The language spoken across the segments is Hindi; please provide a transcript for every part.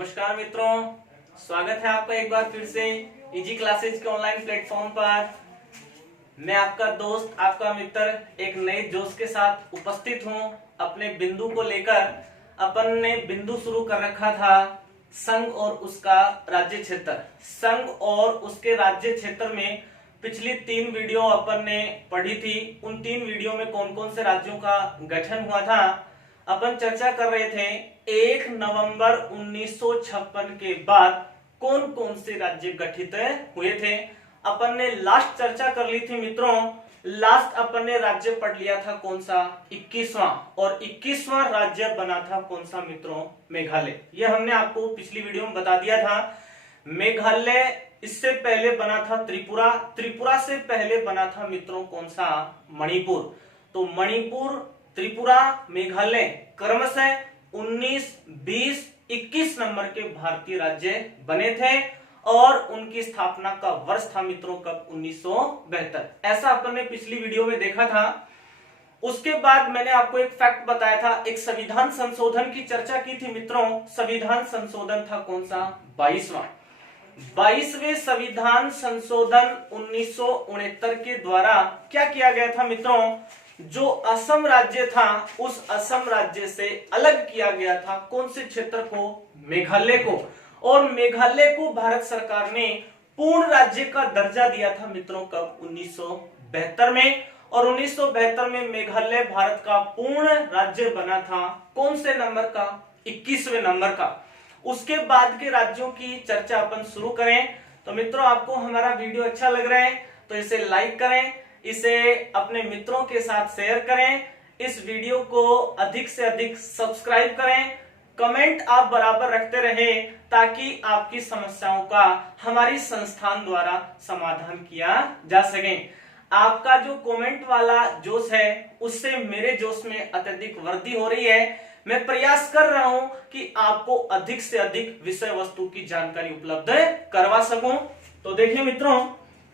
नमस्कार मित्रों, स्वागत है आपका एक बार फिर से इजी क्लासेज के ऑनलाइन प्लेटफॉर्म पर। मैं आपका दोस्त, आपका मित्र एक नए जोश के साथ उपस्थित हूं अपने बिंदु को लेकर। अपन ने बिंदु शुरू कर रखा था संघ और उसका राज्य क्षेत्र। संघ और उसके राज्य क्षेत्र में पिछली 3 वीडियो अपन ने पढ़ी थी। उन 3 वीडियो में कौन कौन से राज्यों का गठन हुआ था अपन चर्चा कर रहे थे। 1 नवंबर 1956 के बाद कौन कौन से राज्य गठित हुए थे अपन ने लास्ट चर्चा कर ली थी मित्रों। लास्ट अपन ने राज्य पढ़ लिया था कौन सा, 21वां, और 21वां राज्य बना था कौन सा मित्रों, मेघालय। यह हमने आपको पिछली वीडियो में बता दिया था। मेघालय इससे पहले बना था त्रिपुरा, त्रिपुरा से पहले बना था मित्रों कौन सा, मणिपुर। तो मणिपुर, त्रिपुरा, मेघालय क्रमशः 19, 20, 21 नंबर के भारतीय राज्य बने थे और उनकी स्थापना का वर्ष था मित्रों कब, 1972। ऐसा अपन ने पिछली वीडियो में देखा था। उसके बाद मैंने आपको एक फैक्ट बताया था, एक संविधान संशोधन की चर्चा की थी मित्रों। संविधान संशोधन था कौन सा, 22वां। 22वें संविधान संशोधन 1969 के द्वारा क्या किया गया था मित्रों, जो असम राज्य था उस असम राज्य से अलग किया गया था कौन से क्षेत्र को, मेघालय को। और मेघालय को भारत सरकार ने पूर्ण राज्य का दर्जा दिया था मित्रों कब, 1972 में। और 1972 में मेघालय भारत का पूर्ण राज्य बना था कौन से नंबर का, 21वें नंबर का। उसके बाद के राज्यों की चर्चा अपन शुरू करें। तो मित्रों आपको हमारा वीडियो अच्छा लग रहा है तो इसे लाइक करें, इसे अपने मित्रों के साथ शेयर करें, इस वीडियो को अधिक से अधिक सब्सक्राइब करें, कमेंट आप बराबर रखते रहे ताकि आपकी समस्याओं का हमारी संस्थान द्वारा समाधान किया जा सके। आपका जो कमेंट वाला जोश है उससे मेरे जोश में अत्यधिक वृद्धि हो रही है। मैं प्रयास कर रहा हूं कि आपको अधिक से अधिक विषय वस्तु की जानकारी उपलब्ध करवा सकूं। तो देखिए मित्रों,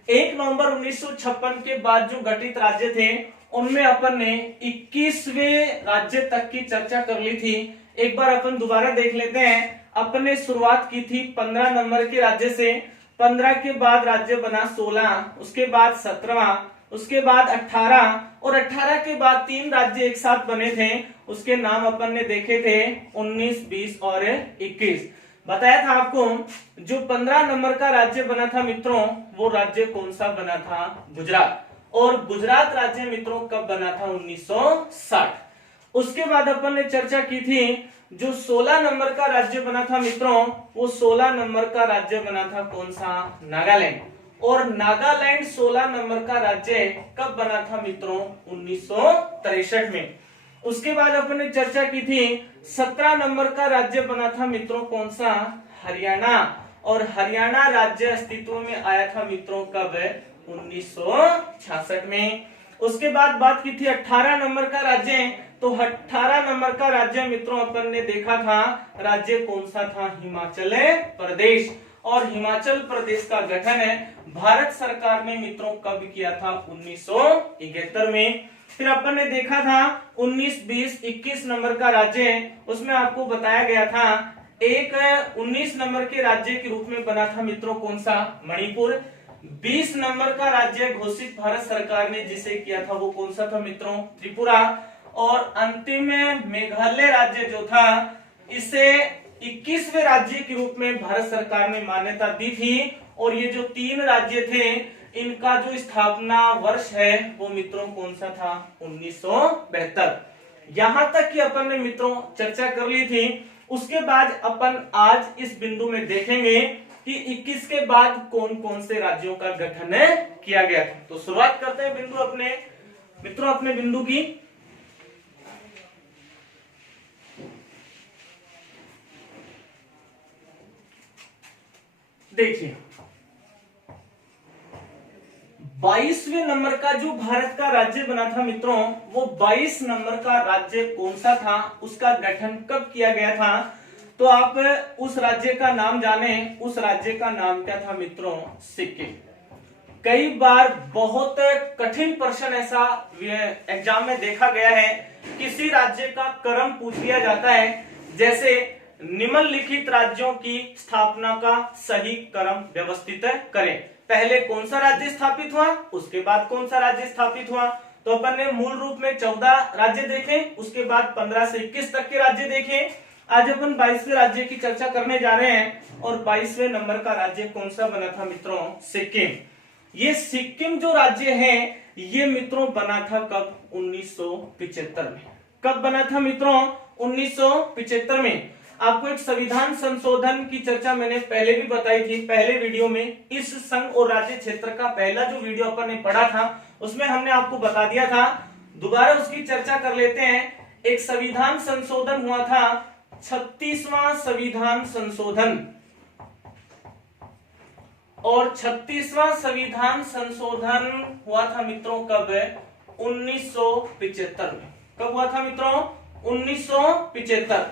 1 नवंबर 1956 के बाद जो गठित राज्य थे उनमें अपन ने 21वें राज्य तक की चर्चा कर ली थी। एक बार अपन दोबारा देख लेते हैं। अपन ने शुरुआत की थी 15 नंबर के राज्य से। 15 के बाद राज्य बना 16, उसके बाद 17वां, उसके बाद 18, और 18 के बाद 3 राज्य एक साथ बने थे। उसके नाम अपन ने देखे थे 19, 20 और 21। बताया था आपको जो 15 नंबर का राज्य बना था मित्रों, वो राज्य कौन सा बना था, गुजरात। और गुजरात राज्य मित्रों कब बना था, 1960। उसके बाद अपन ने चर्चा की थी जो 16 नंबर का राज्य बना था मित्रों, वो 16 नंबर का राज्य बना था कौन सा, नागालैंड। और नागालैंड 16 नंबर का राज्य कब बना था मित्रों, 1963 में। उसके बाद अपन ने चर्चा की थी 17 नंबर का राज्य बना था मित्रों कौन सा, हरियाणा। और हरियाणा राज्य अस्तित्व में आया था मित्रों कब, 1966 में। उसके बाद बात की थी 18 नंबर का राज्य। तो 18 नंबर का राज्य मित्रों अपन ने देखा था राज्य कौन सा था, हिमाचल प्रदेश। और हिमाचल प्रदेश का गठन है भारत सरकार ने मित्रों कब किया था, 1971 में। फिर अपन ने देखा था 19, 20, 21 नंबर का राज्य, उसमें आपको बताया गया था एक 19 नंबर के राज्य के रूप में बना था मित्रों कौन सा, मणिपुर। 20 नंबर का राज्य घोषित भारत सरकार ने जिसे किया था वो कौन सा था मित्रों, त्रिपुरा। और अंतिम में मेघालय राज्य जो था इसे 21वें राज्य के रूप में भारत सरकार ने मान्यता दी थी। और ये जो 3 राज्य थे इनका जो स्थापना वर्ष है वो मित्रों कौन सा था, 1972। यहां तक कि अपन ने मित्रों चर्चा कर ली थी। उसके बाद अपन आज इस बिंदु में देखेंगे कि 21 के बाद कौन कौन से राज्यों का गठन किया गया था। तो शुरुआत करते हैं बिंदु अपने मित्रों, अपने बिंदु की। देखिए 22वें नंबर का जो भारत का राज्य बना था मित्रों, वो 22 नंबर का राज्य कौन सा था, उसका गठन कब किया गया था। तो आप उस राज्य का नाम जाने, उस राज्य का नाम क्या था मित्रों, सिक्किम। कई बार बहुत कठिन प्रश्न ऐसा एग्जाम में देखा गया है, किसी राज्य का क्रम पूछ लिया जाता है। जैसे निम्नलिखित राज्यों की स्थापना का सही क्रम व्यवस्थित करें। पहले कौन सा राज्य स्थापित हुआ, उसके बाद कौन सा राज्य स्थापित हुआ। तो अपन ने मूल रूप में 14 राज्य देखे, उसके बाद 15 से 21 तक के राज्य देखे। आज अपन 22वें राज्य की चर्चा करने जा रहे हैं और 22वें नंबर का राज्य कौन सा बना था मित्रों, सिक्किम। ये सिक्किम जो राज्य है ये मित्रों बना था कब, 1975 में। कब बना था मित्रों, 1975 में। आपको एक संविधान संशोधन की चर्चा मैंने पहले भी बताई थी, पहले वीडियो में। इस संघ और राज्य क्षेत्र का पहला जो वीडियो अपन ने पढ़ा था उसमें हमने आपको बता दिया था, दोबारा उसकी चर्चा कर लेते हैं। एक संविधान संशोधन हुआ था, 36वां संविधान संशोधन, और 36वां संविधान संशोधन हुआ था मित्रों कब, 1975 में। कब हुआ था मित्रों, 1975।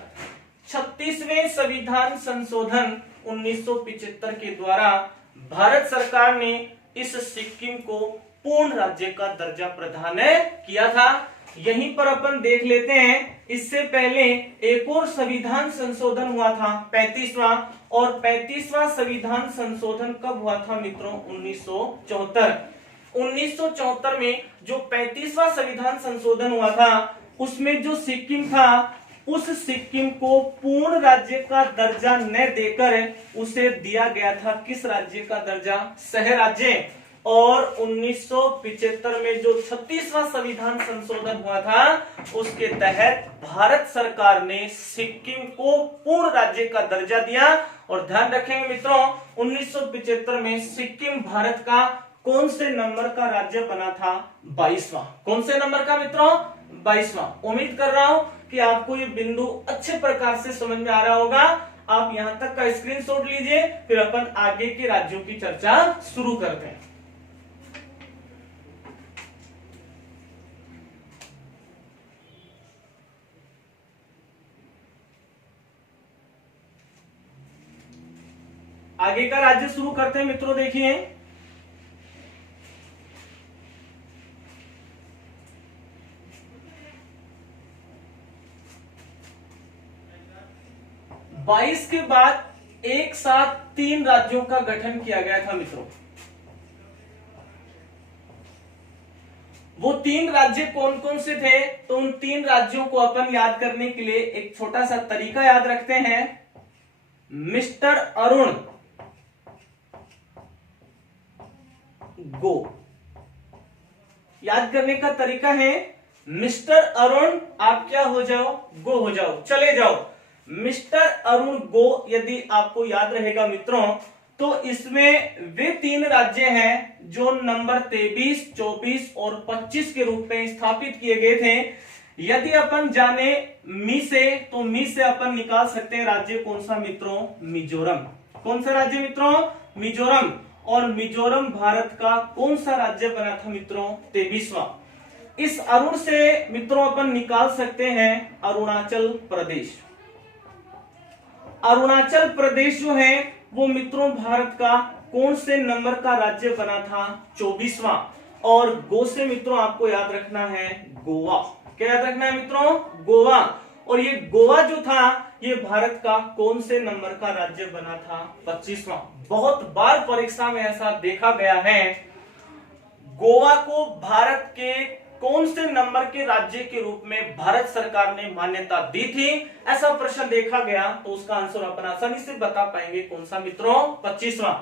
36वें संविधान संशोधन 1975 के द्वारा भारत सरकार ने इस सिक्किम को पूर्ण राज्य का दर्जा प्रदान किया था। यहीं पर अपन देख लेते हैं, इससे पहले एक और संविधान संशोधन हुआ था 35वां, और 35वां संविधान संशोधन कब हुआ था मित्रों, 1974। 1974 में जो 35वां संविधान संशोधन हुआ था उसमें जो सिक्किम था उस सिक्किम को पूर्ण राज्य का दर्जा न देकर उसे दिया गया था किस राज्य का दर्जा, सह राज्य। और 1975 में जो 36वां संविधान संशोधन हुआ था उसके तहत भारत सरकार ने सिक्किम को पूर्ण राज्य का दर्जा दिया। और ध्यान रखेंगे मित्रों, 1975 में सिक्किम भारत का कौन से नंबर का राज्य बना था, 22वां। कौन से नंबर का मित्रों, 22वां। उम्मीद कर रहा हूं कि आपको ये बिंदु अच्छे प्रकार से समझ में आ रहा होगा। आप यहां तक का स्क्रीनशॉट लीजिए, फिर अपन आगे के राज्यों की चर्चा शुरू करते हैं। आगे का राज्य शुरू करते हैं मित्रों। देखिए, बाईस के बाद एक साथ 3 राज्यों का गठन किया गया था मित्रों। वो 3 राज्य कौन कौन से थे, तो उन 3 राज्यों को अपन याद करने के लिए एक छोटा सा तरीका याद रखते हैं। मिस्टर अरुण गो, याद करने का तरीका है मिस्टर अरुण, आप क्या हो जाओ, गो हो जाओ, चले जाओ। मिस्टर अरुण गो यदि आपको याद रहेगा मित्रों, तो इसमें वे 3 राज्य हैं जो नंबर 23, 24 और 25 के रूप में स्थापित किए गए थे। यदि अपन जाने मी से, तो मी से अपन निकाल सकते हैं राज्य कौन सा मित्रों, मिजोरम। कौन सा राज्य मित्रों, मिजोरम। और मिजोरम भारत का कौन सा राज्य बना था मित्रों, 23वां। इस अरुण से मित्रों अपन निकाल सकते हैं अरुणाचल प्रदेश। अरुणाचल प्रदेश जो है वो मित्रों भारत का कौन से नंबर का राज्य बना था, 24वां। और गो से मित्रों आपको याद रखना है गोवा। क्या याद रखना है मित्रों, गोवा। और ये गोवा जो था ये भारत का कौन से नंबर का राज्य बना था, 25वां। बहुत बार परीक्षा में ऐसा देखा गया है, गोवा को भारत के कौन से नंबर के राज्य के रूप में भारत सरकार ने मान्यता दी थी, ऐसा प्रश्न देखा गया। तो उसका आंसर अपन आसानी से बता पाएंगे, कौन सा मित्रों, 25वां।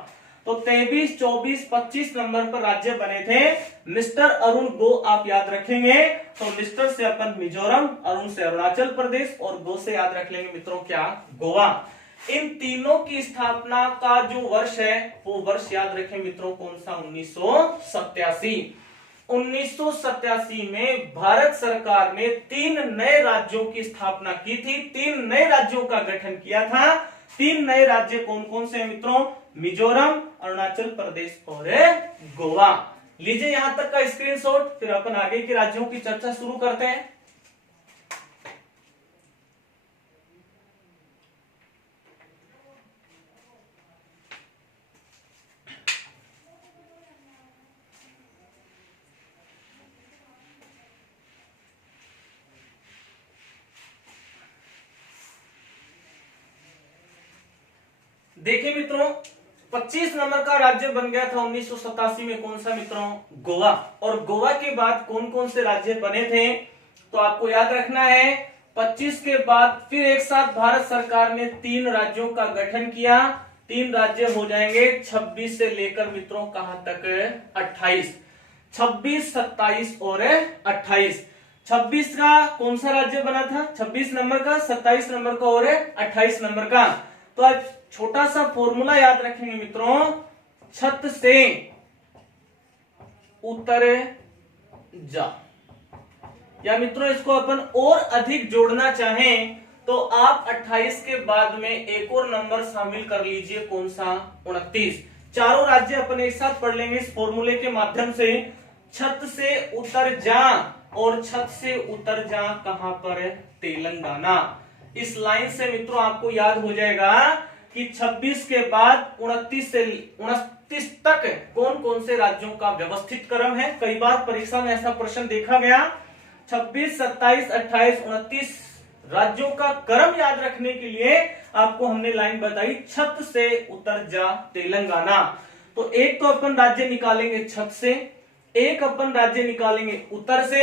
तो 23, 24, 25 नंबर पर राज्य बने थे। मिस्टर अरुण गो आप याद रखेंगे, तो मिस्टर से अपन मिजोरम, अरुण से अरुणाचल प्रदेश और गो से याद रख लेंगे मित्रों क्या, गोवा। इन तीनों की स्थापना का जो वर्ष है वो वर्ष याद रखें मित्रों, कौन सा, 1987। 1987 में भारत सरकार ने 3 नए राज्यों की स्थापना की थी, 3 नए राज्यों का गठन किया था। 3 नए राज्य कौन कौन से हैं मित्रों, मिजोरम, अरुणाचल प्रदेश और गोवा। लीजिए यहां तक का स्क्रीनशॉट, फिर अपन आगे के राज्यों की चर्चा शुरू करते हैं। देखिए मित्रों, 25 नंबर का राज्य बन गया था 1987 में, कौन सा मित्रों? गोवा। और गोवा के बाद कौन कौन से राज्य बने थे? तो आपको याद रखना है 25 के बाद फिर एक साथ भारत सरकार ने 3 राज्यों का गठन किया। 3 राज्य हो जाएंगे 26 से लेकर मित्रों कहां तक? 28। 26, 27 और 28। 26 का कौन सा राज्य बना था? 26 नंबर का, 27 नंबर का और 28 नंबर का। तो आज छोटा सा फॉर्मूला याद रखेंगे मित्रों, छत से उतर जा। या मित्रों इसको अपन और अधिक जोड़ना चाहें तो आप 28 के बाद में एक और नंबर शामिल कर लीजिए, कौन सा? 29। चारों राज्य अपन एक साथ पढ़ लेंगे इस फॉर्मूले के माध्यम से। छत से उतर जा, और छत से उतर जा कहां पर? तेलंगाना। इस लाइन से मित्रों आपको याद हो जाएगा कि 26 के बाद 29 से 29 तक कौन कौन से राज्यों का व्यवस्थित क्रम है। कई बार परीक्षा में ऐसा प्रश्न देखा गया। 26, 27, 28, 29 राज्यों का क्रम याद रखने के लिए आपको हमने लाइन बताई, छत से उतर जा तेलंगाना। तो एक तो अपन राज्य निकालेंगे छत से, एक अपन राज्य निकालेंगे उत्तर से,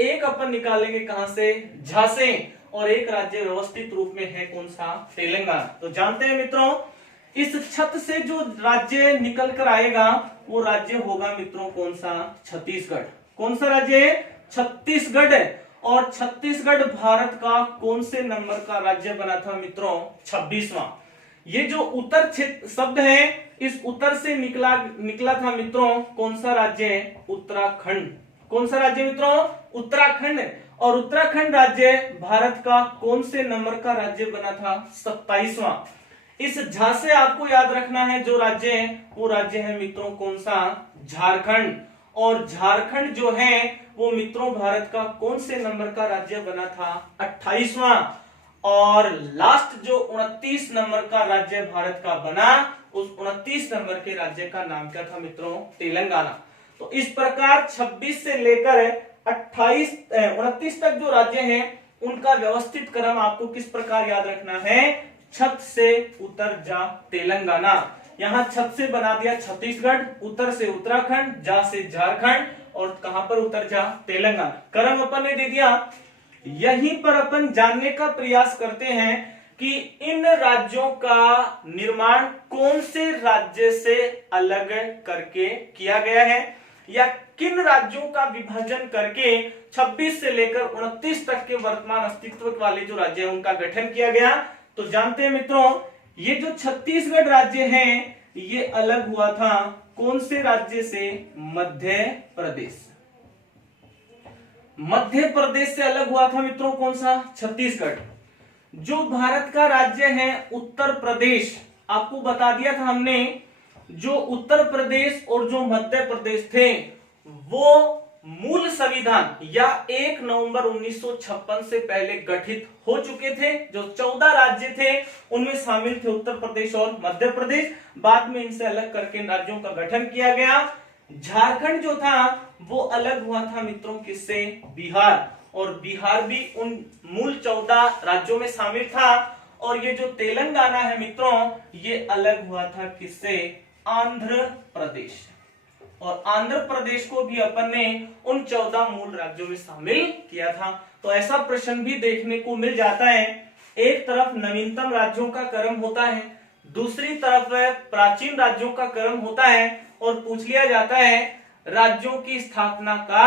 एक अपन निकालेंगे कहां से? झा से, और एक राज्य व्यवस्थित रूप में है कौन सा? तेलंगाना। तो जानते हैं मित्रों, इस छत से जो राज्य निकल कर आएगा वो राज्य होगा मित्रों कौन सा? छत्तीसगढ़। कौन सा राज्य है? छत्तीसगढ़। और छत्तीसगढ़ भारत का कौन से नंबर का राज्य बना था मित्रों? 26वां। ये जो उत्तर क्षेत्र शब्द है, इस उत्तर से निकला था मित्रों कौन सा राज्य है? उत्तराखंड। कौन सा राज्य मित्रों? उत्तराखंड। और उत्तराखंड राज्य भारत का कौन से नंबर का राज्य बना था? 27वां। इस झा से आपको याद रखना है जो राज्य है वो राज्य है मित्रों कौन सा? झारखंड। और झारखंड जो है वो मित्रों भारत का कौन से नंबर का राज्य बना था? 28वां। और लास्ट जो 29 नंबर का राज्य भारत का बना, उस 29 नंबर के राज्य का नाम क्या था मित्रों? तेलंगाना। तो इस प्रकार 26 से लेकर 29 तक जो राज्य हैं उनका व्यवस्थित क्रम आपको किस प्रकार याद रखना है? छत से उतर जा तेलंगाना। यहां छत से बना दिया छत्तीसगढ़, उत्तर से उत्तराखंड, जा से झारखंड, और कहां पर उतर जा? तेलंगाना। क्रम अपन ने दे दिया। यहीं पर अपन जानने का प्रयास करते हैं कि इन राज्यों का निर्माण कौन से राज्य से अलग करके किया गया है, या किन राज्यों का विभाजन करके 26 से लेकर 29 तक के वर्तमान अस्तित्व वाले जो राज्य हैं उनका गठन किया गया। तो जानते हैं मित्रों, ये जो छत्तीसगढ़ राज्य है ये अलग हुआ था कौन से राज्य से? मध्य प्रदेश। मध्य प्रदेश से अलग हुआ था मित्रों कौन सा? छत्तीसगढ़। जो भारत का राज्य है उत्तर प्रदेश, आपको बता दिया था हमने, जो उत्तर प्रदेश और जो मध्य प्रदेश थे वो मूल संविधान या 1 नवंबर 1956 से पहले गठित हो चुके थे। जो 14 राज्य थे उनमें शामिल थे उत्तर प्रदेश और मध्य प्रदेश। बाद में इनसे अलग करके राज्यों का गठन किया गया। झारखंड जो था वो अलग हुआ था मित्रों किससे? बिहार। और बिहार भी उन मूल 14 राज्यों में शामिल था। और ये जो तेलंगाना है मित्रों ये अलग हुआ था किससे? आंध्र प्रदेश। और आंध्र प्रदेश को भी अपन ने उन 14 मूल राज्यों में शामिल किया था। तो ऐसा प्रश्न भी देखने को मिल जाता है। एक तरफ नवीनतम राज्यों का क्रम होता है, दूसरी तरफ प्राचीन राज्यों का क्रम होता है, और पूछ लिया जाता है राज्यों की स्थापना का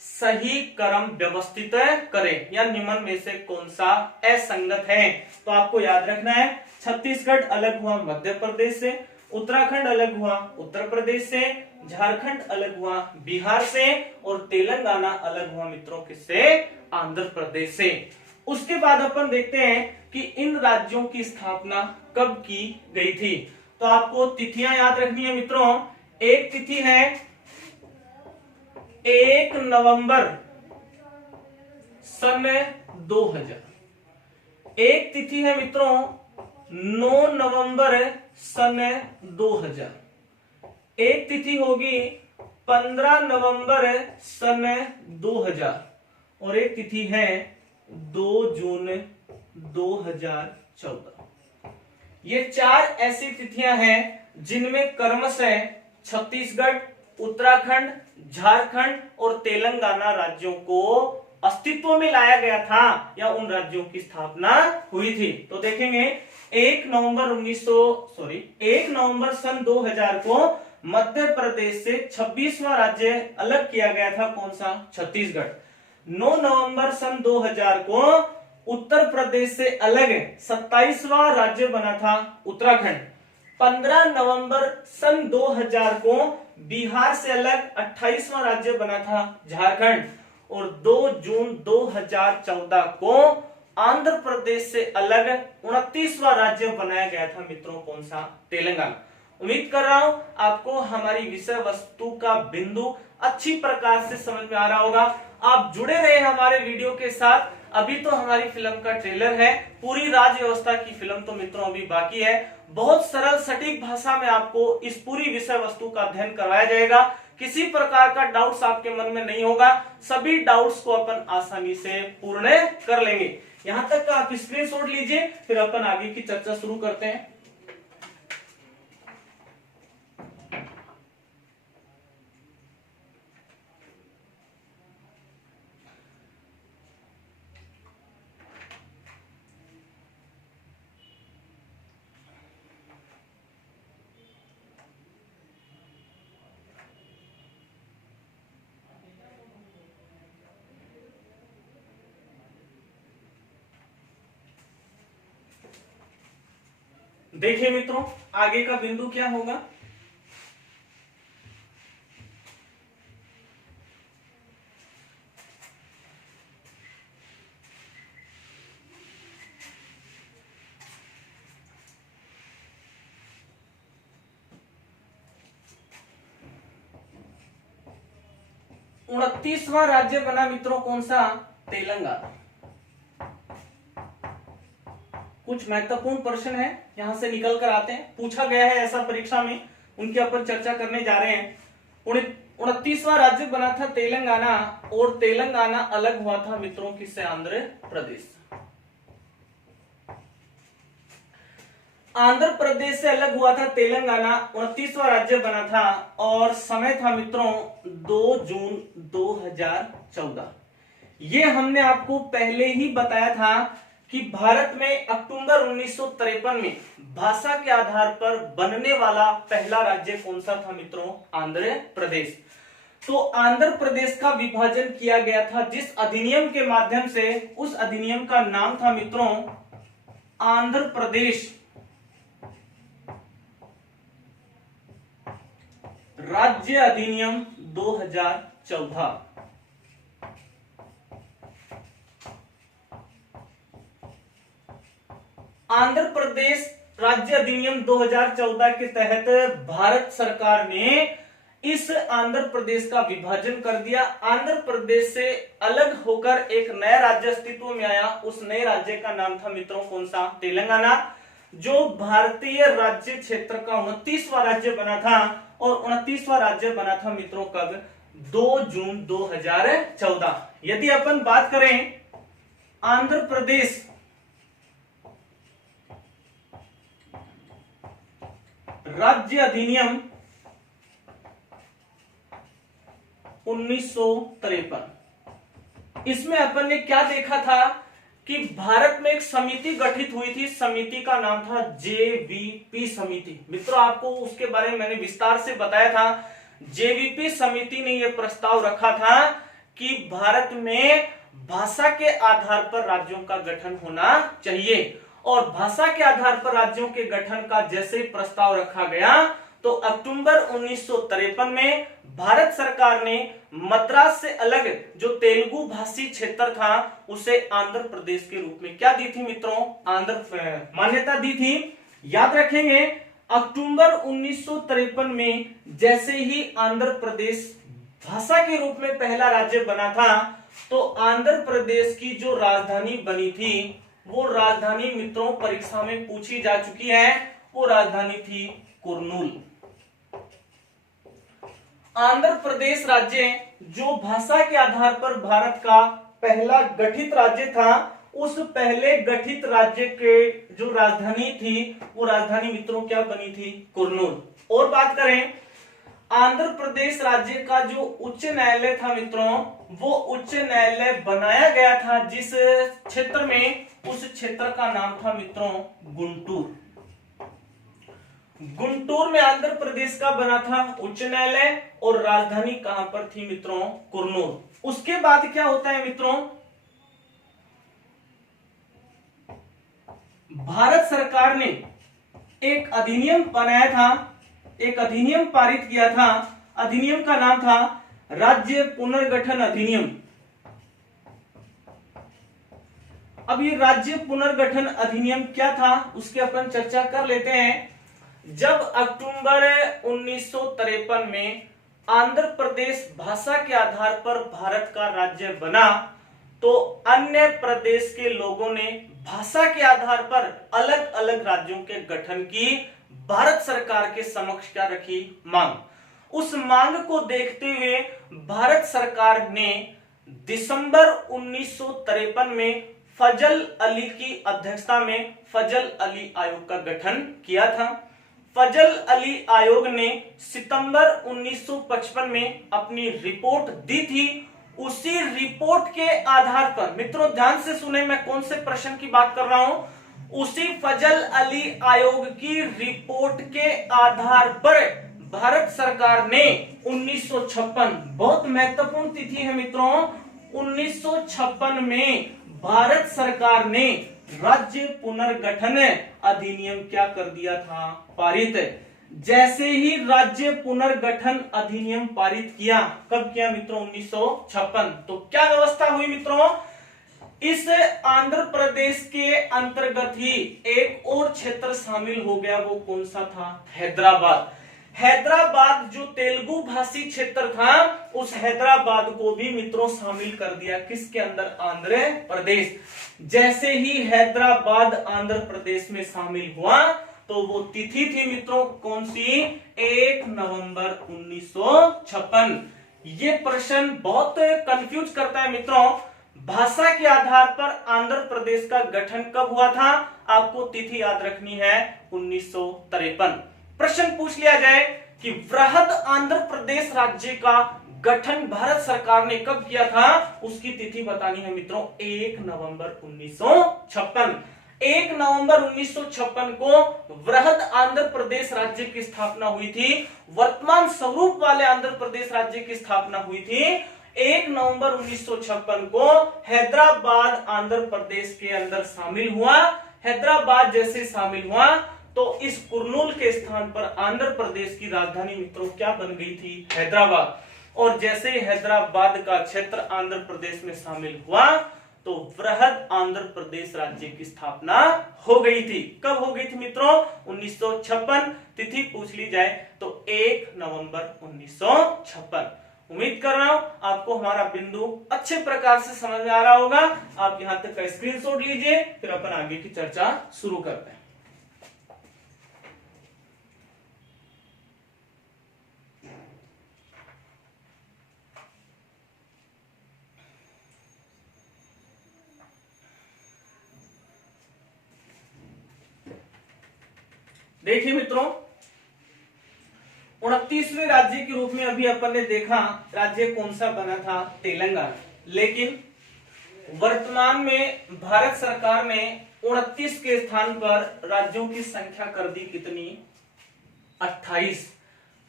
सही क्रम व्यवस्थित करें, या निम्न में से कौन सा असंगत है। तो आपको याद रखना है छत्तीसगढ़ अलग हुआ मध्य प्रदेश से, उत्तराखंड अलग हुआ उत्तर प्रदेश से, झारखंड अलग हुआ बिहार से, और तेलंगाना अलग हुआ मित्रों किससे? आंध्र प्रदेश से। उसके बाद अपन देखते हैं कि इन राज्यों की स्थापना कब की गई थी। तो आपको तिथियां याद रखनी है मित्रों। एक तिथि है 1 नवंबर सन 2000। एक तिथि है मित्रों 9 नवंबर सन 2000। एक तिथि होगी 15 नवंबर सन 2000, और एक तिथि है 2 जून 2014। ये 4 ऐसी तिथियां हैं जिनमें क्रमशः छत्तीसगढ़, उत्तराखंड, झारखंड और तेलंगाना राज्यों को अस्तित्व में लाया गया था या उन राज्यों की स्थापना हुई थी। तो देखेंगे 1 नवंबर सन 2000 को मध्य प्रदेश से 26वां राज्य अलग किया गया था। कौन सा? छत्तीसगढ़। 9 नवंबर सन 2000 को उत्तर प्रदेश से अलग 27वां राज्य बना था उत्तराखंड। 15 नवंबर सन 2000 को बिहार से अलग 28वां राज्य बना था झारखंड। और 2 जून 2014 को आंध्र प्रदेश से अलग 29वां राज्य बनाया गया था मित्रों। कौन सा? तेलंगाना। उम्मीद कर रहा हूं आपको हमारी विषय वस्तु का बिंदु अच्छी प्रकार से समझ में आ रहा होगा। आप जुड़े रहे हमारे वीडियो के साथ। अभी तो हमारी फिल्म का ट्रेलर है, पूरी राज व्यवस्था की फिल्म तो मित्रों अभी बाकी है। बहुत सरल सटीक भाषा में आपको इस पूरी विषय वस्तु का अध्ययन करवाया जाएगा। किसी प्रकार का डाउट्स आपके मन में नहीं होगा, सभी डाउट्स को अपन आसानी से पूर्ण कर लेंगे। यहां तक का आप स्क्रीनशॉट लीजिए, फिर अपन आगे की चर्चा शुरू करते हैं। देखिए मित्रों, आगे का बिंदु क्या होगा? उनतीसवां राज्य बना मित्रों। कौन सा? तेलंगाना। कुछ महत्वपूर्ण प्रश्न है, यहां से निकल कर आते हैं, पूछा गया है ऐसा परीक्षा में, उनकी अपन चर्चा करने जा रहे हैं। 29वां राज्य बना था तेलंगाना, और तेलंगाना अलग हुआ था मित्रों किससे? आंध्र प्रदेश। आंध्र प्रदेश से अलग हुआ था तेलंगाना, 29वां राज्य बना था, और समय था मित्रों 2 जून 2014। ये हमने आपको पहले ही बताया था कि भारत में अक्टूबर 1953 में भाषा के आधार पर बनने वाला पहला राज्य कौन सा था मित्रों? आंध्र प्रदेश। तो आंध्र प्रदेश का विभाजन किया गया था जिस अधिनियम के माध्यम से, उस अधिनियम का नाम था मित्रों आंध्र प्रदेश राज्य अधिनियम 2014। आंध्र प्रदेश राज्य अधिनियम 2014 के तहत भारत सरकार ने इस आंध्र प्रदेश का विभाजन कर दिया। आंध्र प्रदेश से अलग होकर एक नया राज्य अस्तित्व में आया। उस नए राज्य का नाम था मित्रों कौन सा? तेलंगाना, जो भारतीय राज्य क्षेत्र का 29वां राज्य बना था। और 29वां राज्य बना था मित्रों कब? 2 जून 2014। यदि अपन बात करें आंध्र प्रदेश राज्य अधिनियम 1953, इसमें अपन ने क्या देखा था कि भारत में एक समिति गठित हुई थी। समिति का नाम था जेवीपी समिति। मित्रों आपको उसके बारे में मैंने विस्तार से बताया था। जेवीपी समिति ने यह प्रस्ताव रखा था कि भारत में भाषा के आधार पर राज्यों का गठन होना चाहिए। और भाषा के आधार पर राज्यों के गठन का जैसे ही प्रस्ताव रखा गया तो अक्टूबर 1953 में भारत सरकार ने मद्रास से अलग जो तेलुगु भाषी क्षेत्र था उसे आंध्र प्रदेश के रूप में क्या दी थी मित्रों? मान्यता दी थी। याद रखेंगे अक्टूबर 1953 में जैसे ही आंध्र प्रदेश भाषा के रूप में पहला राज्य बना था तो आंध्र प्रदेश की जो राजधानी बनी थी वो राजधानी मित्रों परीक्षा में पूछी जा चुकी है, वो राजधानी थी कुर्नूल। आंध्र प्रदेश राज्य जो भाषा के आधार पर भारत का पहला गठित राज्य था उस पहले गठित राज्य के जो राजधानी थी वो राजधानी मित्रों क्या बनी थी? कुर्नूल। और बात करें आंध्र प्रदेश राज्य का जो उच्च न्यायालय था मित्रों, वो उच्च न्यायालय बनाया गया था जिस क्षेत्र में, उस क्षेत्र का नाम था मित्रों गुंटूर। गुंटूर में आंध्र प्रदेश का बना था उच्च न्यायालय और राजधानी कहां पर थी मित्रों? कुर्नूल। उसके बाद क्या होता है मित्रों, भारत सरकार ने एक अधिनियम बनाया था, एक अधिनियम पारित किया था। अधिनियम का नाम था राज्य पुनर्गठन अधिनियम। अब ये राज्य पुनर्गठन अधिनियम क्या था उसकी अपन चर्चा कर लेते हैं। जब अक्टूबर 1953 में आंध्र प्रदेश भाषा के आधार पर भारत का राज्य बना, तो अन्य प्रदेश के लोगों ने भाषा के आधार पर अलग अलग राज्यों के गठन की भारत सरकार के समक्ष क्या रखी? मांग। उस मांग को देखते हुए भारत सरकार ने दिसंबर 1953 में फजल अली की अध्यक्षता में फजल अली आयोग का गठन किया था। फजल अली आयोग ने सितंबर 1955 में अपनी रिपोर्ट दी थी। उसी रिपोर्ट के आधार पर मित्रों ध्यान से सुने, मैं कौन से प्रश्न की बात कर रहा हूं, उसी फजल अली आयोग की रिपोर्ट के आधार पर भारत सरकार ने 1956, बहुत महत्वपूर्ण तिथि है मित्रों, 1956 में भारत सरकार ने राज्य पुनर्गठन अधिनियम क्या कर दिया था? पारित। जैसे ही राज्य पुनर्गठन अधिनियम पारित किया, कब किया मित्रों? 1956। तो क्या व्यवस्था हुई मित्रों? इस आंध्र प्रदेश के अंतर्गत ही एक और क्षेत्र शामिल हो गया, वो कौन सा था? हैदराबाद। हैदराबाद जो तेलुगु भाषी क्षेत्र था, उस हैदराबाद को भी मित्रों शामिल कर दिया किसके अंदर? आंध्र प्रदेश। जैसे ही हैदराबाद आंध्र प्रदेश में शामिल हुआ तो वो तिथि थी मित्रों कौन सी? 1 नवंबर 1956। ये प्रश्न बहुत कंफ्यूज करता है मित्रों। भाषा के आधार पर आंध्र प्रदेश का गठन कब हुआ था? आपको तिथि याद रखनी है 1953। प्रश्न पूछ लिया जाए कि वृहद आंध्र प्रदेश राज्य का गठन भारत सरकार ने कब किया था, उसकी तिथि बतानी है मित्रों 1 नवंबर 1956। 1 नवंबर 1956 को वृहद आंध्र प्रदेश राज्य की स्थापना हुई थी। वर्तमान स्वरूप वाले आंध्र प्रदेश राज्य की स्थापना हुई थी 1 नवंबर 1956 को। हैदराबाद आंध्र प्रदेश के अंदर शामिल हुआ। हैदराबाद जैसे शामिल हुआ तो इस कुर्नूल के स्थान पर आंध्र प्रदेश की राजधानी मित्रों क्या बन गई थी? हैदराबाद। और जैसे हैदराबाद का क्षेत्र आंध्र प्रदेश में शामिल हुआ तो वृहद आंध्र प्रदेश राज्य की स्थापना हो गई थी। कब हो गई थी मित्रों? 1956। तिथि पूछ ली जाए तो 1 नवंबर 1956। उम्मीद कर रहा हूं आपको हमारा बिंदु अच्छे प्रकार से समझ में आ रहा होगा। आप यहां तक का स्क्रीनशॉट लीजिए, फिर अपन आगे की चर्चा शुरू करते हैं। देखिए मित्रों, 29वें राज्य के रूप में अभी अपन ने देखा राज्य कौन सा बना था? तेलंगाना। लेकिन वर्तमान में भारत सरकार ने 29 के स्थान पर राज्यों की संख्या कर दी कितनी? 28।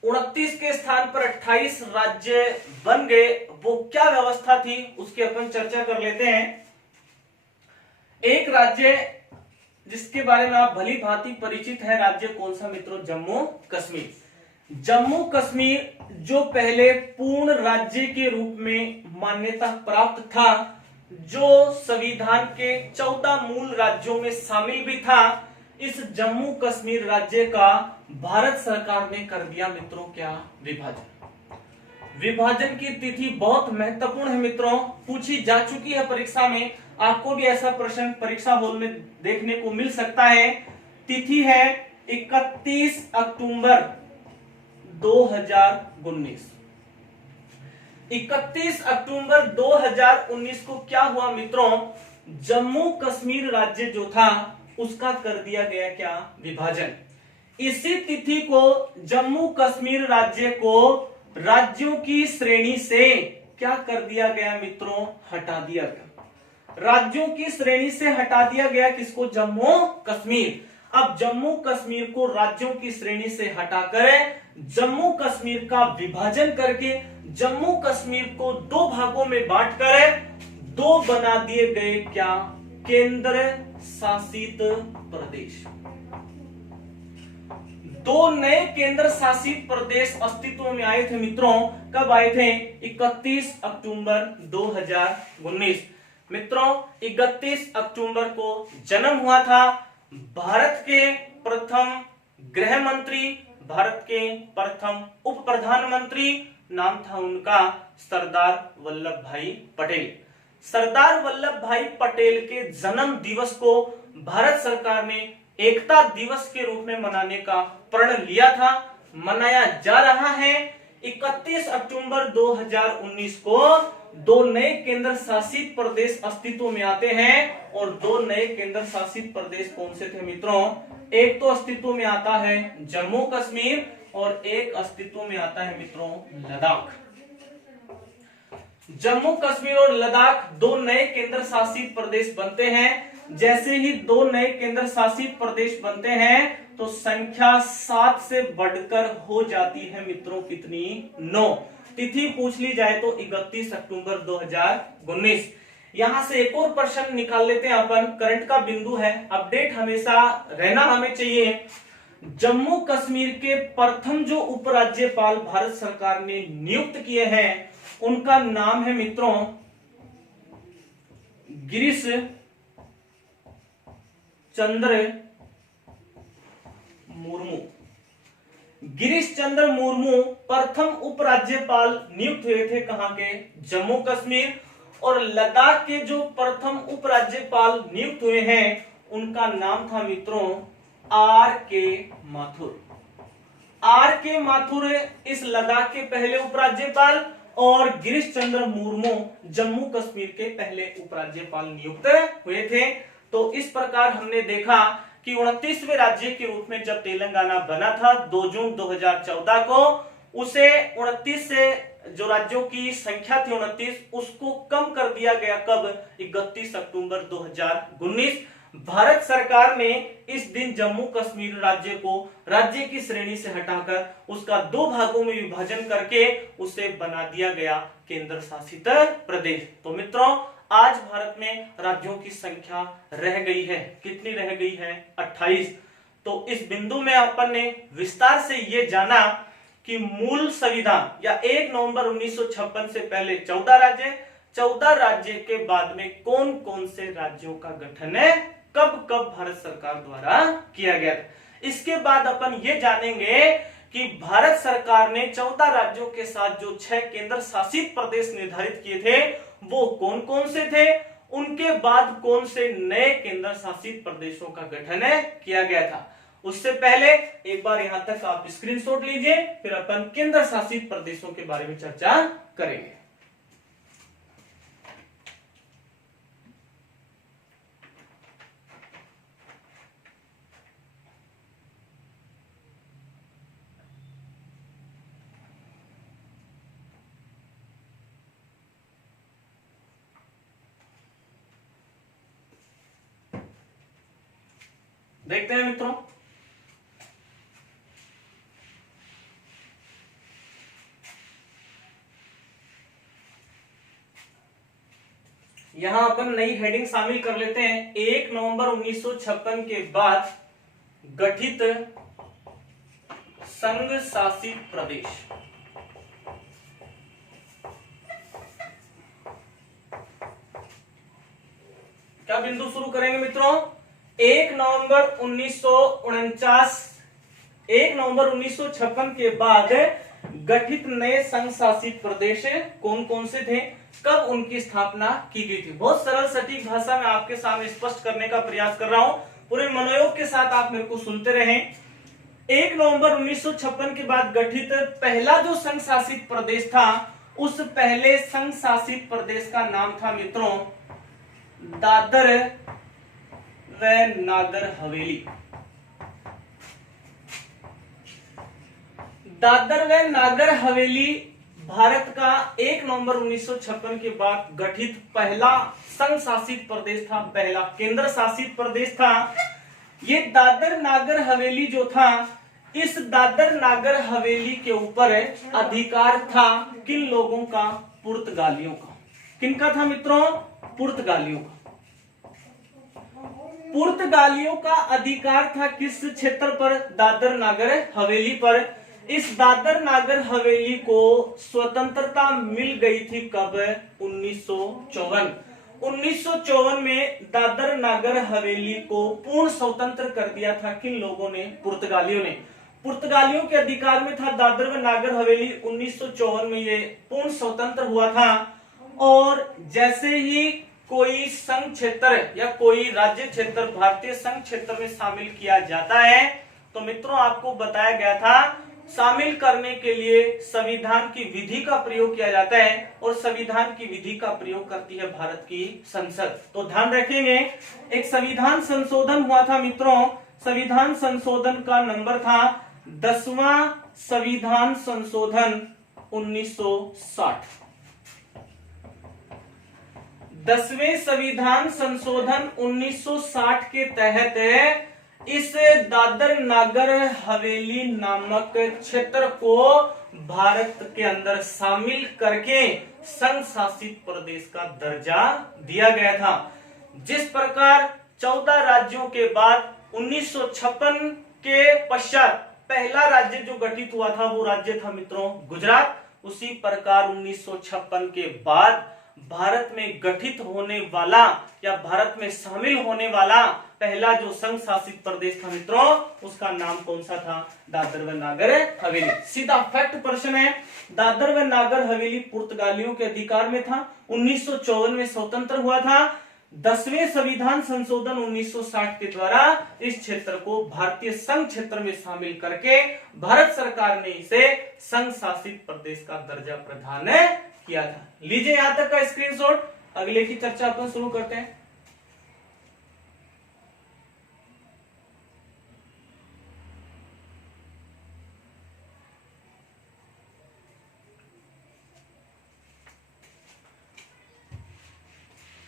29 के स्थान पर 28 राज्य बन गए। वो क्या व्यवस्था थी उसकी अपन चर्चा कर लेते हैं। एक राज्य जिसके बारे में आप भली भांति परिचित है, राज्य कौन सा मित्रों? जम्मू कश्मीर। जम्मू कश्मीर जो पहले पूर्ण राज्य के रूप में मान्यता प्राप्त था, जो संविधान के 14 मूल राज्यों में शामिल भी था, इस जम्मू कश्मीर राज्य का भारत सरकार ने कर दिया मित्रों क्या? विभाजन। विभाजन की तिथि बहुत महत्वपूर्ण है मित्रों, पूछी जा चुकी है परीक्षा में। आपको भी ऐसा प्रश्न परीक्षा हॉल में देखने को मिल सकता है। तिथि है 31 अक्टूबर 2019। 31 अक्टूबर 2019 को क्या हुआ मित्रों? जम्मू कश्मीर राज्य जो था उसका कर दिया गया क्या, विभाजन। इसी तिथि को जम्मू कश्मीर राज्य को राज्यों की श्रेणी से क्या कर दिया गया मित्रों, हटा दिया गया। राज्यों की श्रेणी से हटा दिया गया किसको, जम्मू कश्मीर। अब जम्मू कश्मीर को राज्यों की श्रेणी से हटाकर जम्मू कश्मीर का विभाजन करके जम्मू कश्मीर को दो भागों में बांटकर दो बना दिए गए क्या, केंद्र शासित प्रदेश। दो नए केंद्र शासित प्रदेश अस्तित्व में आए थे मित्रों। कब आए थे, 31 अक्टूबर 2019। मित्रों 31 अक्टूबर को जन्म हुआ था भारत के प्रथम गृह मंत्री, भारत के प्रथम उप प्रधानमंत्री, नाम था उनका सरदार वल्लभ भाई पटेल। सरदार वल्लभ भाई पटेल के जन्म दिवस को भारत सरकार ने एकता दिवस के रूप में मनाने का प्रण लिया था, मनाया जा रहा है। 31 अक्टूबर 2019 को दो नए केंद्र शासित प्रदेश अस्तित्व में आते हैं। और दो नए केंद्र शासित प्रदेश कौन से थे मित्रों, एक तो अस्तित्व में आता है जम्मू कश्मीर और एक अस्तित्व में आता है मित्रों लद्दाख। जम्मू कश्मीर और लद्दाख दो नए केंद्र शासित प्रदेश बनते हैं। जैसे ही दो नए केंद्र शासित प्रदेश बनते हैं तो संख्या 7 से बढ़कर हो जाती है मित्रों कितनी, 9। तिथि पूछ ली जाए तो 31 अक्टूबर 2019। यहां से एक और प्रश्न निकाल लेते हैं अपन, करंट का बिंदु है, अपडेट हमेशा रहना हमें चाहिए। जम्मू कश्मीर के प्रथम जो उपराज्यपाल भारत सरकार ने नियुक्त किए हैं उनका नाम है मित्रों गिरीश चंद्र मुर्मू। गिरीश चंद्र मुर्मू प्रथम उपराज्यपाल नियुक्त हुए थे कहां के, जम्मू कश्मीर। और लद्दाख के जो प्रथम उपराज्यपाल नियुक्त हुए हैं उनका नाम था मित्रों आर के माथुर। आर के माथुर इस लद्दाख के पहले उपराज्यपाल और गिरीश चंद्र मुर्मू जम्मू कश्मीर के पहले उपराज्यपाल नियुक्त हुए थे। तो इस प्रकार हमने देखा कि 29वें राज्य के रूप में जब तेलंगाना बना था 2 जून 2014 को, उसे 29 से जो राज्यों की संख्या थी 29 उसको कम कर दिया गया। कब, 31 अक्टूबर 2019। भारत सरकार ने इस दिन जम्मू कश्मीर राज्य को राज्य की श्रेणी से हटाकर उसका दो भागों में विभाजन करके उसे बना दिया गया केंद्र शासित प्रदेश। तो मित्रों आज भारत में राज्यों की संख्या रह गई है, कितनी रह गई है, 28। तो इस बिंदु में अपन ने विस्तार से ये जाना कि मूल संविधान या 1 नवंबर 1956 से पहले 14 राज्य, 14 राज्य के बाद में कौन कौन से राज्यों का गठन है, कब कब भारत सरकार द्वारा किया गया। इसके बाद अपन ये जानेंगे कि भारत सरकार ने 14 राज्यों के साथ जो 6 केंद्र शासित प्रदेश निर्धारित किए थे वो कौन कौन से थे, उनके बाद कौन से नए केंद्र शासित प्रदेशों का गठन किया गया था। उससे पहले एक बार यहां तक आप स्क्रीनशॉट लीजिए, फिर अपन केंद्र शासित प्रदेशों के बारे में चर्चा करेंगे। देखते हैं मित्रों, यहां अपन नई हेडिंग शामिल कर लेते हैं। 1 नवंबर 1956 के बाद गठित संघ शासित प्रदेश। क्या बिंदु शुरू करेंगे मित्रों, 1 नवंबर 1956 के बाद गठित नए संघ शासित प्रदेश कौन कौन से थे, कब उनकी स्थापना की गई थी। बहुत सरल सटीक भाषा में आपके सामने स्पष्ट करने का प्रयास कर रहा हूं, पूरे मनोयोग के साथ आप मेरे को सुनते रहें। 1 नवंबर 1956 के बाद गठित पहला जो संघ शासित प्रदेश था, उस पहले संघ शासित प्रदेश का नाम था मित्रों दादर व नागर हवेली। दादर व नागर हवेली भारत का 1 नवंबर 1956 के बाद गठित पहला संघ शासित प्रदेश था, पहला केंद्र शासित प्रदेश था। ये दादर नागर हवेली जो था, इस दादर नागर हवेली के ऊपर अधिकार था किन लोगों का? पुर्तगालियों का। किनका था मित्रों? पुर्तगालियों का। पुर्तगालियों का अधिकार था किस क्षेत्र पर? दादर नागर हवेली पर। इस दादर नागर हवेली को स्वतंत्रता मिल गई थी कब? 1954। 1954 में दादर नागर हवेली को पूर्ण स्वतंत्र कर दिया था किन लोगों ने? पुर्तगालियों ने। पुर्तगालियों के अधिकार में था दादर व नागर हवेली। 1954 में ये पूर्ण स्वतंत्र हुआ था। और जैसे ही कोई संघ क्षेत्र या कोई राज्य क्षेत्र भारतीय संघ क्षेत्र में शामिल किया जाता है, तो मित्रों आपको बताया गया था शामिल करने के लिए संविधान की विधि का प्रयोग किया जाता है, और संविधान की विधि का प्रयोग करती है भारत की संसद। तो ध्यान रखेंगे, एक संविधान संशोधन हुआ था मित्रों। संविधान संशोधन का नंबर था 10वां संविधान संशोधन 1960। 10वें संविधान संशोधन 1960 के तहत इस दादर नागर हवेली नामक क्षेत्र को भारत के अंदर शामिल करके संघ शासित प्रदेश का दर्जा दिया गया था। जिस प्रकार 14 राज्यों के बाद 1956 के पश्चात पहला राज्य जो गठित हुआ था वो राज्य था मित्रों गुजरात। उसी प्रकार 1956 के बाद भारत में गठित होने वाला या भारत में शामिल होने वाला पहला जो संघ शासित प्रदेश था मित्रों, उसका नाम कौन सा था? दादर व नागर हवेली। सीधा फैक्ट प्रश्न है, दादर व नागर हवेली पुर्तगालियों के अधिकार में था। 1954 में स्वतंत्र हुआ था। 10वें संविधान संशोधन 1960 के द्वारा इस क्षेत्र को भारतीय संघ क्षेत्र में शामिल करके भारत सरकार ने इसे संघ शासित प्रदेश का दर्जा प्रदान किया था। लीजिए यहां तक का स्क्रीनशॉट, अगले की चर्चा अपन शुरू करते हैं।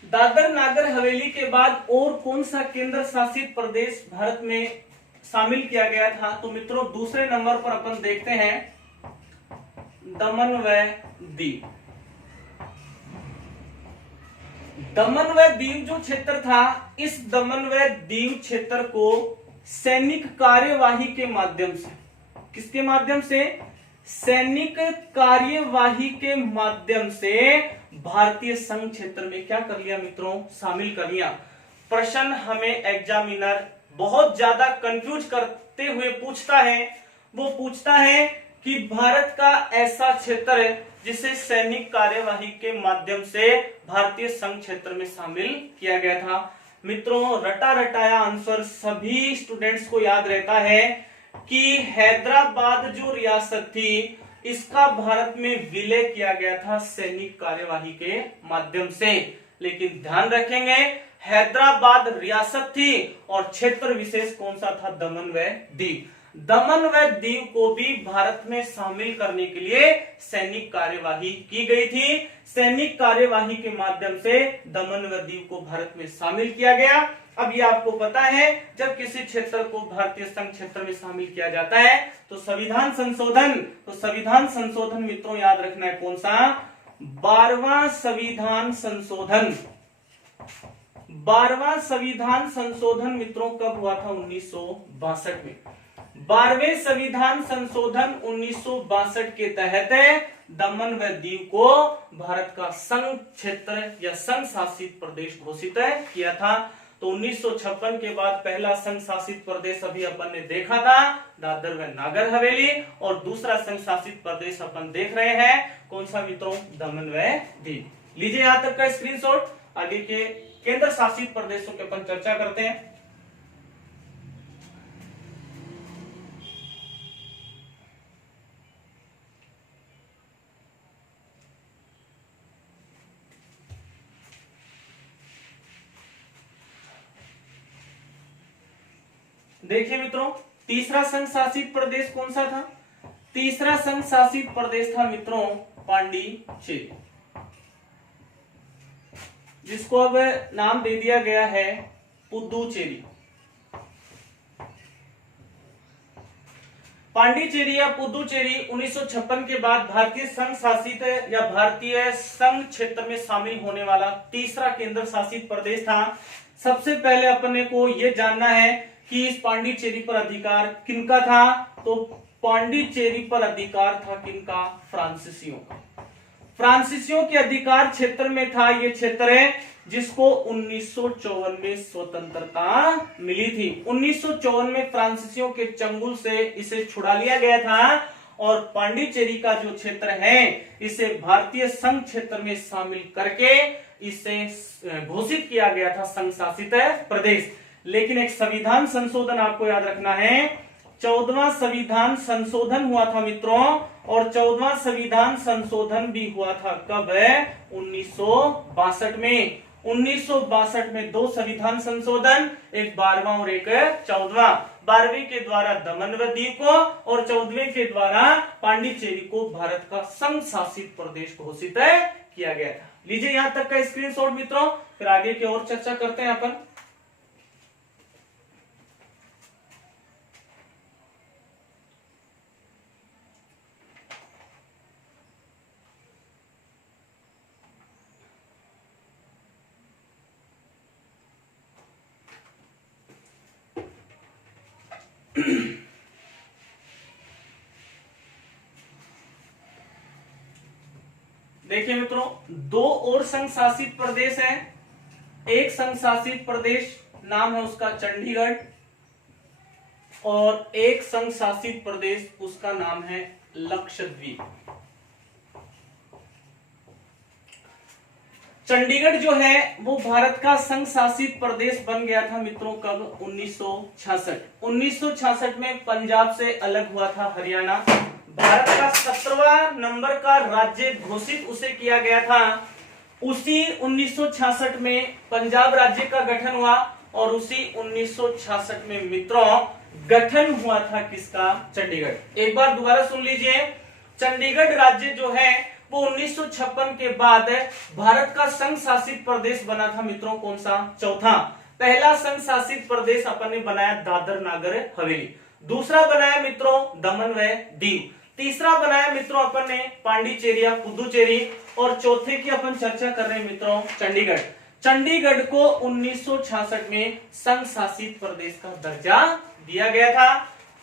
दादर नागर हवेली के बाद और कौन सा केंद्र शासित प्रदेश भारत में शामिल किया गया था? तो मित्रों दूसरे नंबर पर अपन देखते हैं दमन व दीव। दमन व दीव जो क्षेत्र था, इस दमन व दीव क्षेत्र को सैनिक कार्यवाही के माध्यम से, किसके माध्यम से? सैनिक कार्यवाही के माध्यम से भारतीय संघ क्षेत्र में क्या कर लिया मित्रों? शामिल कर लिया। प्रश्न हमें एग्जामिनर बहुत ज्यादा कंफ्यूज करते हुए पूछता है, वो पूछता है कि भारत का ऐसा क्षेत्र है जिसे सैनिक कार्यवाही के माध्यम से भारतीय संघ क्षेत्र में शामिल किया गया था। मित्रों रटा रटाया आंसर सभी स्टूडेंट्स को याद रहता है कि हैदराबाद जो रियासत थी इसका भारत में विलय किया गया था सैनिक कार्यवाही के माध्यम से। लेकिन ध्यान रखेंगे हैदराबाद रियासत थी और क्षेत्र विशेष कौन सा था? दमन व दीव। दमन व दीव को भी भारत में शामिल करने के लिए सैनिक कार्यवाही की गई थी। सैनिक कार्यवाही के माध्यम से दमन व दीव को भारत में शामिल किया गया। अब ये आपको पता है जब किसी क्षेत्र को भारतीय संघ क्षेत्र में शामिल किया जाता है तो संविधान संशोधन, तो संविधान संशोधन मित्रों याद रखना है कौन सा? 12वां संविधान संशोधन। 12वां संविधान संशोधन मित्रों कब हुआ था? 1962 में। 12वें संविधान संशोधन 1962 के तहत दमन व दीव को भारत का संघ क्षेत्र या संघ शासित प्रदेश घोषित किया था। तो 1956 के बाद पहला संघ शासित प्रदेश अभी अपन ने देखा था दादर व नागर हवेली, और दूसरा संघ शासित प्रदेश अपन देख रहे हैं कौन सा मित्रों? दमन व दीव। लीजिए यहां तक का स्क्रीनशॉट, आगे के केंद्र शासित प्रदेशों की अपन चर्चा करते हैं। देखिए मित्रों, तीसरा संघ शासित प्रदेश कौन सा था? तीसरा संघ शासित प्रदेश था मित्रों पांडिचेरी, जिसको अब नाम दे दिया गया है पुदुचेरी। पांडिचेरी या पुदुचेरी 1956 के बाद भारतीय संघ शासित या भारतीय संघ क्षेत्र में शामिल होने वाला तीसरा केंद्र शासित प्रदेश था। सबसे पहले अपने को यह जानना है कि इस पांडिचेरी पर अधिकार किनका था? तो पांडिचेरी पर अधिकार था किनका? फ्रांसीसियों का। फ्रांसीसियों के अधिकार क्षेत्र में था यह क्षेत्र है जिसको 1954 में स्वतंत्रता मिली थी। 1954 में फ्रांसीसियों के चंगुल से इसे छुड़ा लिया गया था और पांडिचेरी का जो क्षेत्र है इसे भारतीय संघ क्षेत्र में शामिल करके इसे घोषित किया गया था संघ शासित प्रदेश। लेकिन एक संविधान संशोधन आपको याद रखना है, 14वां संविधान संशोधन हुआ था मित्रों, और 14वां संविधान संशोधन भी हुआ था कब? 1962 में। 1962 में दो संविधान संशोधन, एक 12वां और एक 14वां। 12वें के द्वारा दमन व दीव को और 14वें के द्वारा पांडिचेरी को भारत का संघ शासित प्रदेश घोषित किया गया था। लीजिए यहां तक का स्क्रीनशॉट मित्रों, फिर आगे की और चर्चा करते हैं अपन। देखिए मित्रों, दो और संघ शासित प्रदेश हैं। एक संघ शासित प्रदेश नाम है उसका चंडीगढ़, और एक संघ शासित प्रदेश उसका नाम है लक्षद्वीप। चंडीगढ़ जो है वो भारत का संघ शासित प्रदेश बन गया था मित्रों कब? 1966। 1966 में पंजाब से अलग हुआ था हरियाणा। भारत का 17वां नंबर का राज्य घोषित उसे किया गया था। उसी 1966 में पंजाब राज्य का गठन हुआ और उसी 1966 में मित्रों गठन हुआ था किसका? चंडीगढ़। एक बार दोबारा सुन लीजिए, चंडीगढ़ राज्य जो है वो 1956 के बाद भारत का संघ शासित प्रदेश बना था मित्रों। कौन सा? चौथा। पहला संघ शासित प्रदेश अपन ने बनाया दादर नागर हवेली, दूसरा बनाया मित्रों दमन व दीव, तीसरा बनाया मित्रों अपन ने पांडिचेरी या पुदुचेरी, और चौथे की अपन चर्चा कर रहे हैं मित्रों चंडीगढ़। चंडीगढ़ को 1966 में संघ शासित प्रदेश का दर्जा दिया गया था।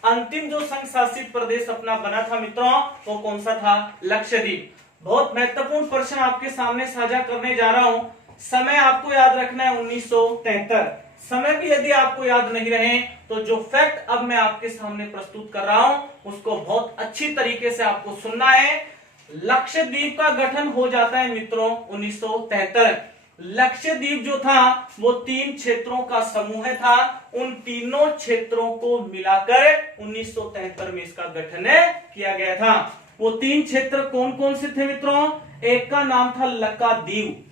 अंतिम जो संघ शासित प्रदेश अपना बना था मित्रों वो कौन सा था? लक्षद्वीप। बहुत महत्वपूर्ण प्रश्न आपके सामने साझा करने जा रहा हूं। समय आपको याद रखना है 1973। समय भी यदि आपको याद नहीं रहे तो जो फैक्ट अब मैं आपके सामने प्रस्तुत कर रहा हूं उसको बहुत अच्छी तरीके से आपको सुनना है। लक्षद्वीप का गठन हो जाता है मित्रों 1973। लक्षद्वीप जो था वो 3 क्षेत्रों का समूह था। उन तीनों क्षेत्रों को मिलाकर 1973 में इसका गठन किया गया था। वो 3 क्षेत्र कौन कौन से थे मित्रों? एक का नाम था लकादीव,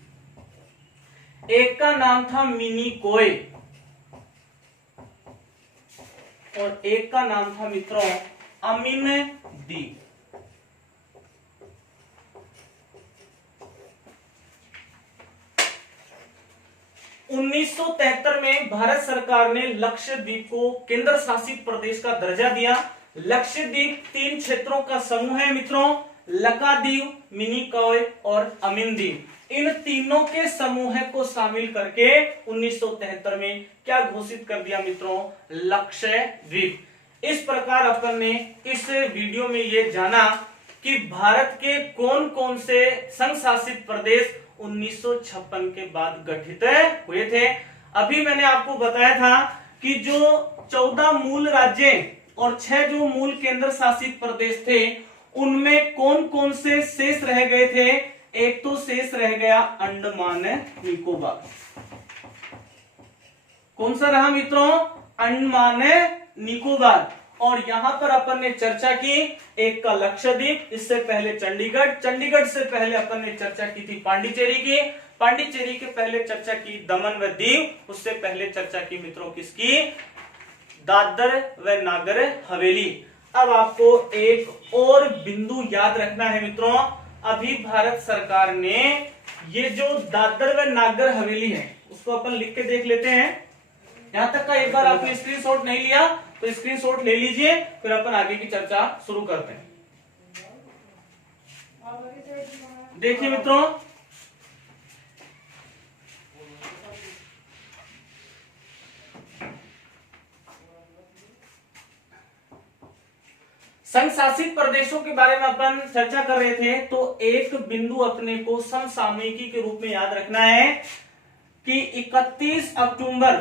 एक का नाम था मिनिकोय, और एक का नाम था मित्रों अमीन द्वीप। उन्नीस में भारत सरकार ने लक्षद्वीप को केंद्र शासित प्रदेश का दर्जा दिया। लक्षद्वीप 3 क्षेत्रों का समूह है मित्रों, लकादीव, मिनिकॉय और अमीन द्वीप। इन तीनों के समूह को शामिल करके 1973 में क्या घोषित कर दिया मित्रों? लक्षद्वीप। इस प्रकार अपन ने इस वीडियो में ये जाना कि भारत के कौन कौन से संघ शासित प्रदेश 1956 के बाद गठित हुए थे। अभी मैंने आपको बताया था कि जो 14 मूल राज्य और 6 जो मूल केंद्र शासित प्रदेश थे उनमें कौन कौन से शेष रह गए थे? एक तो शेष रह गया अंडमान निकोबार। कौन सा रहा मित्रों? अंडमान निकोबार। और यहां पर अपन ने चर्चा की एक का लक्षद्वीप, इससे पहले चंडीगढ़, चंडीगढ़ से पहले अपन ने चर्चा की थी पांडिचेरी की, पांडिचेरी के पहले चर्चा की दमन व दीव, उससे पहले चर्चा की मित्रों किसकी? दादर व नागर हवेली। अब आपको एक और बिंदु याद रखना है मित्रों, अभी भारत सरकार ने ये जो दादर व नागर हवेली है उसको अपन लिख के देख लेते हैं। यहां तक का एक बार आपने स्क्रीनशॉट नहीं लिया तो स्क्रीनशॉट ले लीजिए, फिर अपन आगे की चर्चा शुरू करते हैं। देखिए मित्रों, संघ शासित प्रदेशों के बारे में अपन चर्चा कर रहे थे, तो एक बिंदु अपने को समसामयिकी के रूप में याद रखना है कि 31 अक्टूबर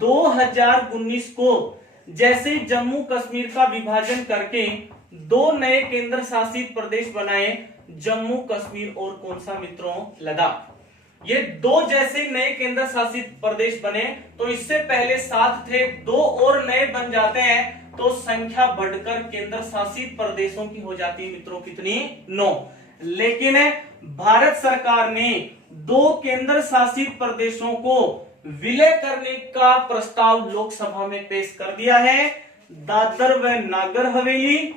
2019 को जैसे जम्मू कश्मीर का विभाजन करके दो नए केंद्र शासित प्रदेश बनाए, जम्मू कश्मीर और कौन सा मित्रों, लद्दाख। ये दो जैसे नए केंद्र शासित प्रदेश बने, तो इससे पहले 7 थे, 2 और नए बन जाते हैं तो संख्या बढ़कर केंद्र शासित प्रदेशों की हो जाती है मित्रों कितनी, 9। लेकिन भारत सरकार ने 2 केंद्र शासित प्रदेशों को विलय करने का प्रस्ताव लोकसभा में पेश कर दिया है, दादर व नागर हवेली,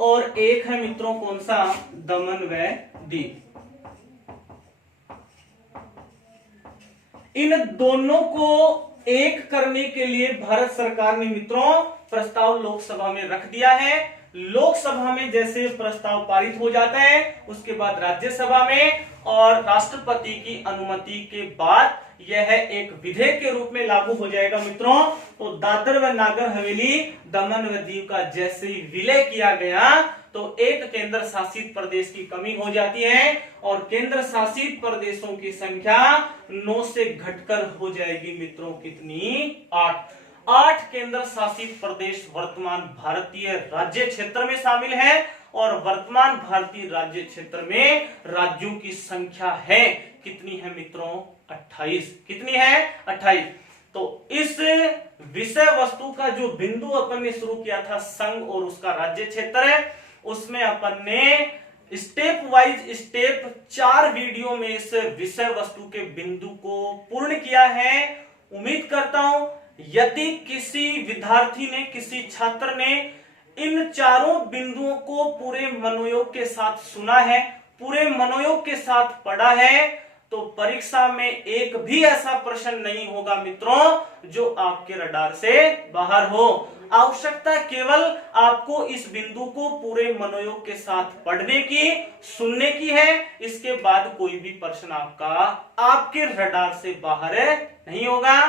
और एक है मित्रों कौन सा, दमन व दीव। इन दोनों को एक करने के लिए भारत सरकार ने मित्रों प्रस्ताव लोकसभा में रख दिया है। लोकसभा में जैसे प्रस्ताव पारित हो जाता है उसके बाद राज्यसभा में और राष्ट्रपति की अनुमति के बाद यह एक विधेयक के रूप में लागू हो जाएगा मित्रों। तो दादर व नागर हवेली, दमन व दीव का जैसे ही विलय किया गया तो एक केंद्र शासित प्रदेश की कमी हो जाती है और केंद्र शासित प्रदेशों की संख्या 9 से घटकर हो जाएगी मित्रों कितनी, 8 केंद्र शासित प्रदेश वर्तमान भारतीय राज्य क्षेत्र में शामिल है और वर्तमान भारतीय राज्य क्षेत्र में राज्यों की संख्या है कितनी है मित्रों, 28। कितनी है, 28। तो इस विषय वस्तु का जो बिंदु अपन ने शुरू किया था संघ और उसका राज्य क्षेत्र, उसमें अपन ने स्टेप वाइज स्टेप 4 वीडियो में इस विषय वस्तु के बिंदु को पूर्ण किया है। उम्मीद करता हूं यदि किसी विद्यार्थी ने, किसी छात्र ने इन चारों बिंदुओं को पूरे मनोयोग के साथ सुना है, पूरे मनोयोग के साथ पढ़ा है, तो परीक्षा में एक भी ऐसा प्रश्न नहीं होगा मित्रों जो आपके रडार से बाहर हो। आवश्यकता केवल आपको इस बिंदु को पूरे मनोयोग के साथ पढ़ने की, सुनने की है। इसके बाद कोई भी प्रश्न आपके रडार से बाहर नहीं होगा।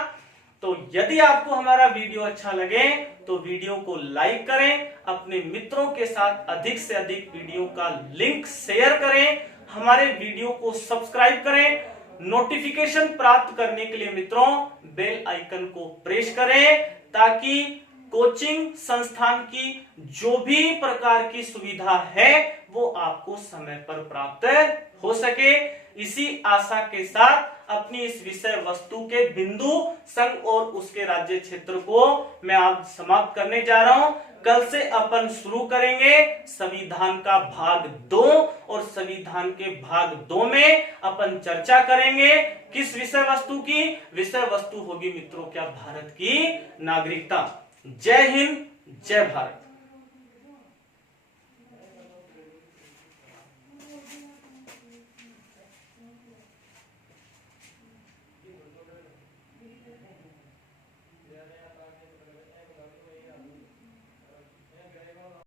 तो यदि आपको हमारा वीडियो अच्छा लगे तो वीडियो को लाइक करें, अपने मित्रों के साथ अधिक से अधिक वीडियो का लिंक शेयर करें, हमारे वीडियो को सब्सक्राइब करें, नोटिफिकेशन प्राप्त करने के लिए मित्रों बेल आइकन को प्रेस करें ताकि कोचिंग संस्थान की जो भी प्रकार की सुविधा है वो आपको समय पर प्राप्त हो सके। इसी आशा के साथ अपनी इस विषय वस्तु के बिंदु संघ और उसके राज्य क्षेत्र को मैं आज समाप्त करने जा रहा हूं। कल से अपन शुरू करेंगे संविधान का भाग 2 और संविधान के भाग 2 में अपन चर्चा करेंगे किस विषय वस्तु की। विषय वस्तु होगी मित्रों क्या, भारत की नागरिकता। जय हिंद, जय भारत।